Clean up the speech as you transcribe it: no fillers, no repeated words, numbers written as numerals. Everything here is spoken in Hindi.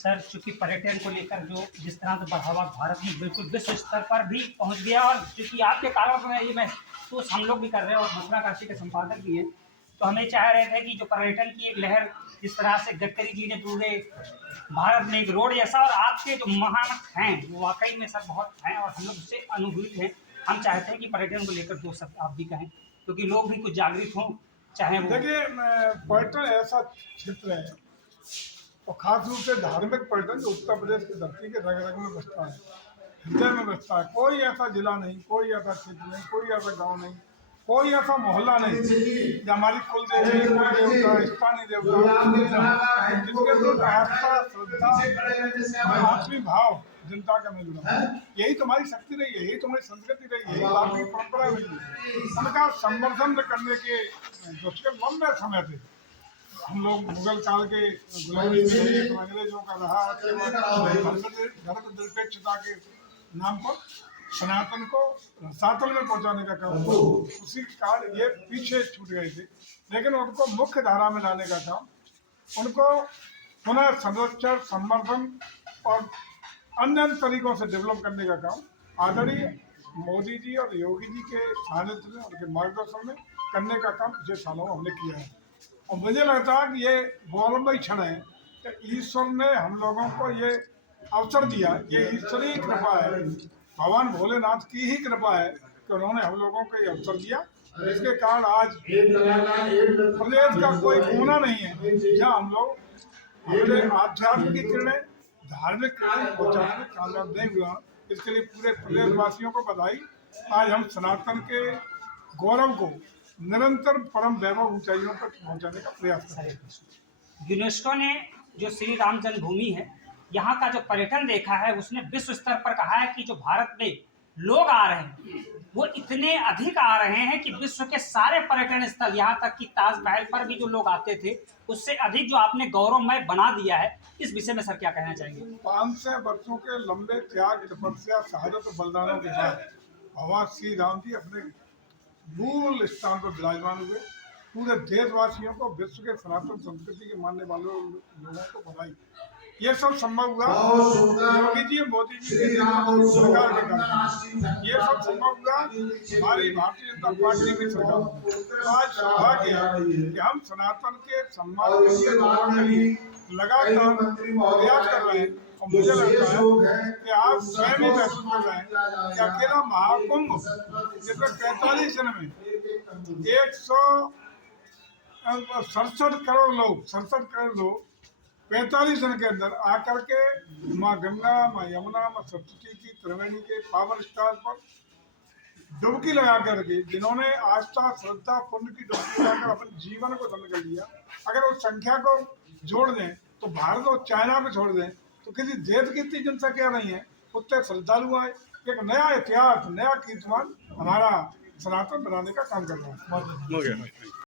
सर, चूंकि पर्यटन को लेकर जो जिस तरह से बढ़ावा भारत में बिल्कुल विश्व स्तर पर भी पहुंच गया, और चूंकि आपके कारण में ये महसूस हम लोग भी कर रहे हैं और मथुरा काशी के संपादक भी हैं, तो हम ये चाह रहे थे कि जो पर्यटन की एक लहर जिस तरह से गडकरी जी ने पूरे भारत में एक रोड जैसा, और आपके जो महान हैं वो वाकई में सर बहुत हैं और हम लोग उससे अनुभूत हैं। हम चाहते हैं कि पर्यटन को लेकर दो शब्द आप भी कहें, क्योंकि लोग भी कुछ जागृत हों, चाहे वो। देखिए, पर्यटन ऐसा क्षेत्र है और खास रूप से धार्मिक पर्यटन जो उत्तर प्रदेश की धरती के रग रग में बसता है, हृदय में बसता है। कोई ऐसा जिला नहीं, कोई ऐसा क्षेत्र नहीं, कोई ऐसा गांव नहीं, कोई ऐसा मोहल्ला नहीं जो हमारी कुल देवी, कुल देवता, स्थानीय देवता जिसके अंदर आस्था, श्रद्धा, आत्मी भाव जनता का मिल रहा है। यही तुम्हारी शक्ति रही है, यही तुम्हारी संस्कृति रही है, यही आपकी परंपरा रही है। उनका संवर्धन करने के दशक लंबे समय थे। हम लोग मुगल काल के गुलामी में रहे, तो अंग्रेजों का रहा, धर्मनिरपेक्षता के नाम पर सनातन को रसातल में पहुंचाने का काम हुआ। उसी कारण ये पीछे छूट गए थे, लेकिन उनको मुख्य धारा में लाने का काम, उनको पुनः संरक्षण, संवर्धन और अन्य तरीकों से डेवलप करने का काम आदरणीय मोदी जी और योगी जी के सानिध्य में, उनके मार्गदर्शन में करने का काम पिछले सालों में हमने किया है। और मुझे लगता है कि ये गौरवमयी क्षण है कि ईश्वर ने हम लोगों को ये अवसर दिया। ये ईश्वरीय कृपा है, भगवान भोलेनाथ की ही कृपा है कि उन्होंने हम लोगों को ये अवसर दिया, जिसके कारण आज प्रदेश का कोई कोना नहीं है जहाँ हम लोग अपने आध्यात्म की किरणें, धार्मिक किरणें पहुँचाने में कामयाब नहीं हुआ। इसके लिए पूरे प्रदेशवासियों को बधाई। आज हम सनातन के गौरव को निरंतर परम वैभव ऊंचाइयों पर पहुंचाने का प्रयास कर रहे हैं। यूनेस्को ने जो श्री राम जन्मभूमि है, यहाँ का जो पर्यटन देखा है, उसने विश्व स्तर पर कहा है कि जो भारत में लोग आ रहे हैं वो इतने अधिक आ रहे हैं कि विश्व के सारे पर्यटन स्थल, यहाँ तक कि ताजमहल पर भी जो लोग आते थे उससे अधिक जो आपने गौरवमय बना दिया है। इस विषय में सर क्या कहना चाहेंगे? 500 वर्षों के लंबे त्याग, तपस्या, शहादत और बलिदानों के बाद भगवान श्री राम जी अपने मूल स्थान पर विराजमान हुए। पूरे देशवासियों को, विश्व के सनातन संस्कृति के मानने वालों लोगों को बधाई। ये सब संभव हुआ योगी जी, मोदी जी के सरकार के कारण। ये सब संभव हुआ हमारी भारतीय जनता पार्टी की सरकार। आज सौभाग्य है कि हम सनातन के सम्मान के लिए लगातार प्रयास कर रहे हैं। और मुझे लगता है कि आप स्वयं ही महसूस कर रहे हैं कि अकेला महाकुंभ जिसमें 45 दिन में 167 करोड़ लोग 45 दिन के अंदर आकर के माँ गंगा, माँ यमुना, माँ सरस्वती की त्रिवेणी के पावन स्थान पर डुबकी लगा करके, जिन्होंने आस्था, श्रद्धा, पुण्य की डुबकी लगाकर अपने जीवन को धन्य कर लिया, अगर उस संख्या को जोड़ दें तो भारत और चाइना को छोड़ दें तो किसी देश की इतनी जनसंख्या नहीं है, उतने श्रद्धालु आए। एक नया इतिहास, नया कीर्तिमान हमारा सनातन बनाने का काम कर रहा है।